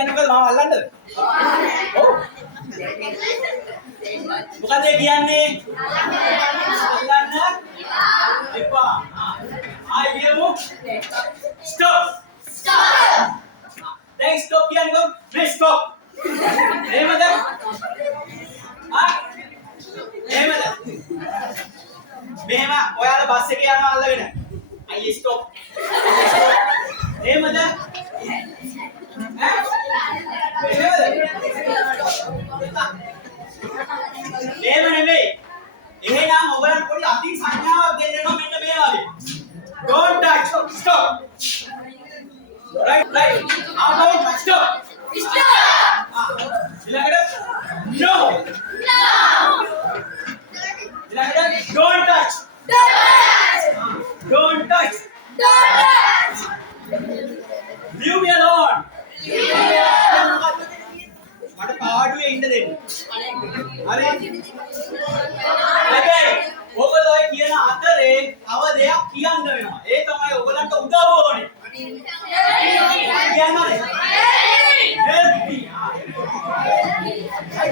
කියන්නේ මොකද මාව අල්ලන්නද? ඔව්. මොකද ඒ කියන්නේ? අල්ලන්න එපා. ආයි කියමු. ස්ටොප්. දැන් ස්ටොප් කියන්නේ කොහොමද? මේ ස්ටොප්. එහෙමද? එහෙමද? මෙහෙම ඔයාලා බස් එකේ යනවා අල්ලගෙන. අයියේ ස්ටොප්. එහෙමද? එහෙම නෙමෙයි. එහෙනම් ඔයගලන්ට පොඩි අතින් සංඥාවක් දෙන්න වෙනවා මෙන්න මේ වගේ. Don't touch. Stop. Right. Out. Stop. ඊළඟට no. ඊළඟට don't touch. Don't touch. Leave me alone. මට පාඩුවේ ඉන්න දෙන්න. හරි. ඔයගොල්ලෝ කියන අතරේ තව දෙයක් කියන්න වෙනවා. ඒ තමයි ඔයගලන්ට උදව් ඕනේ. කියන්නනේ. help me.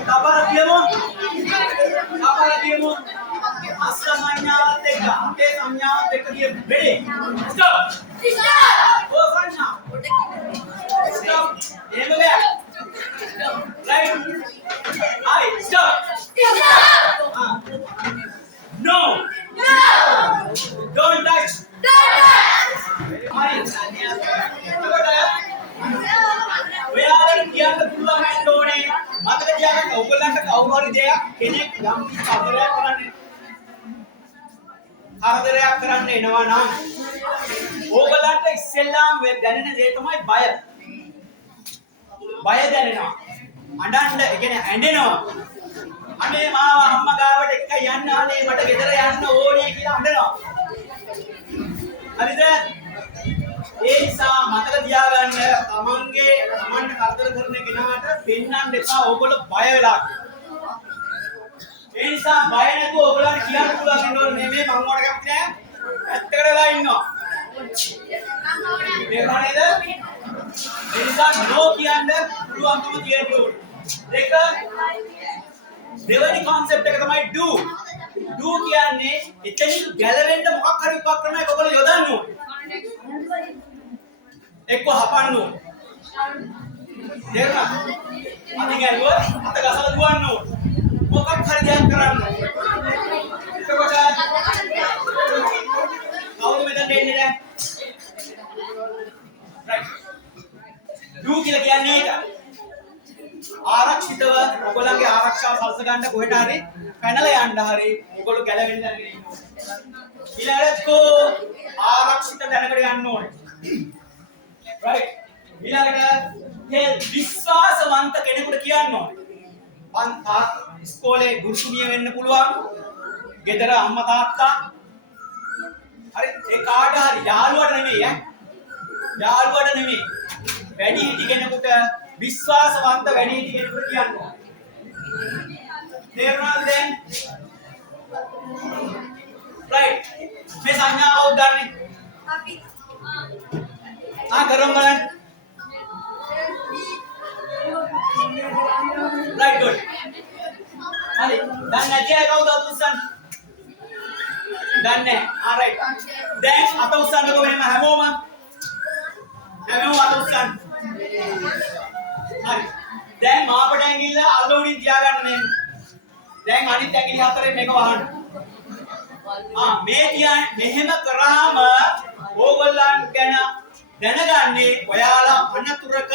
තබර කියමු. අසමඤ්ඤාවත් එක්ක අපේ සංඥාවත් එක්ක කියමු. ready? stop. ඕ සංඥා. stop. එහෙම බෑ. right. I stop. No. Don't touch. ඔයාලට කියන්න පුළුවන් වෙන්න ඕනේ. මතක තියාගන්න ඔයගොල්ලන්ට කවුරු හරි දෙයක් කෙනෙක් යම් කරදරයක් කරන්න එනවා නම් ඕගොල්ලන්ට ඉස්සෙල්ලාම දැනෙන දේ තමයි බය. බය දැනෙනවා. අඬන්න, ඒ කියන්නේ ඇඬෙනවා. අනේ මාව අම්මා ගාවට එක්ක යන්න අනේ මට ගෙදර යන්න ඕනේ කියලා අඬනවා. හරිද? ඒ නිසා මතක තියාගන්න තමන්ට කරදර කරන කෙනාට පෙන්නන්න එපා ඕගොල්ලෝ බය වෙලා. ඒ නිසා බය නැතුව ඕගොල්ලන්ට කියන්න පුළුවන් වෙනවනේ නෙමෙයි මම ඔයාලට කැමති නෑ. ඇත්තකට වෙලා ඉන්නවා. තේරුණා නේද? ඒ නිසා නෝ කියන්න පුළුවන්කම තියෙන්න ඕනේ. දෙක දෙවෙනි concept එක තමයි do. do කියන්නේ එතනින් ගැලවෙන්න මොකක් හරි උපක්‍රමයක් ඔයගොල්ලෝ යොදන්න ඕනේ. එක්ක හපන්න ඕනේ. තේරුණා? අත ගැලුවොත් අත ගසලා දුවන්න ඕනේ. මොකක් හරි දෙයක් කරන්න ඕනේ. එතකොට කවුද මෙතන එන්නේ දැන්? right. do කියලා කියන්නේ ඒක. ආරක්ෂිතව ඔයගොල්ලන්ගේ ආරක්ෂාව සලස ගන්න කොහෙට හරි පැනලා යන්න හරි ඔයගොල්ලෝ ගැලවෙන්න දැනගෙන ඉන්න ඕනේ. ඊළඟට ආරක්ෂිත දැනකට යන්න ඕනේ. right. ඊළඟට මේ විශ්වාසවන්ත කෙනෙකුට කියන්න ඕනේ. පන්තා ඉස්කෝලේ ගුරුතුමිය වෙන්න පුළුවන්. ගෙදර අම්මා තාත්තා. හරි ඒ කාට හරි යාළුවට නෙමෙයි යාළුවට නෙමෙයි. වැඩිහිටි කෙනෙකුට විශ්වාසවන්ත වැඩිහිටි කෙනෙකුට කියනවා. තේරුණාද දැන්? right. මේ සංඥා කවුද දන්නේ? අපි. කරමු බලන්න. right good. හරි. දැන් නැති අය කවුද අත උස්සන්නේ? දන්නේ නැහැ. right. දැන් අත උස්සන්නකෝ මෙහෙම හැමෝම. අත උස්සන්න. හරි. දැන් මාපට ඇඟිල්ල අල්ල උඩින් තියාගන්න නේ. දැන් අනිත් ඇඟිලි හතරෙන් මේක වහන්න. මේ කියන්නේ මෙහෙම කරාම ඕගොල්ලන් ගැන දැනගන්නේ ඔයාලා අනතුරක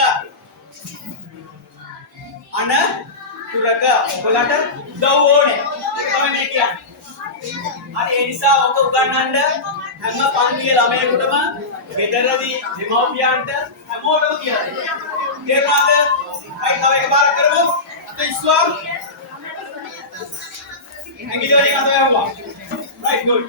ඔයගොල්ලන්ට උදව් ඕනේ. ඒක තමයි මේ කියන්නේ. හරි ඒ නිසා ඔක උගන්වන්න හැම පන්තියේ ළමයෙකුටම ගෙදරදී දෙමව්පියන්ට හැමෝටම කියලා දෙන්න. තේරුණාද? අයි තව එකපාරක් කරමු. අත ඉස්සුවා. ඇඟිලි වලින් අත වැහුවා. right good.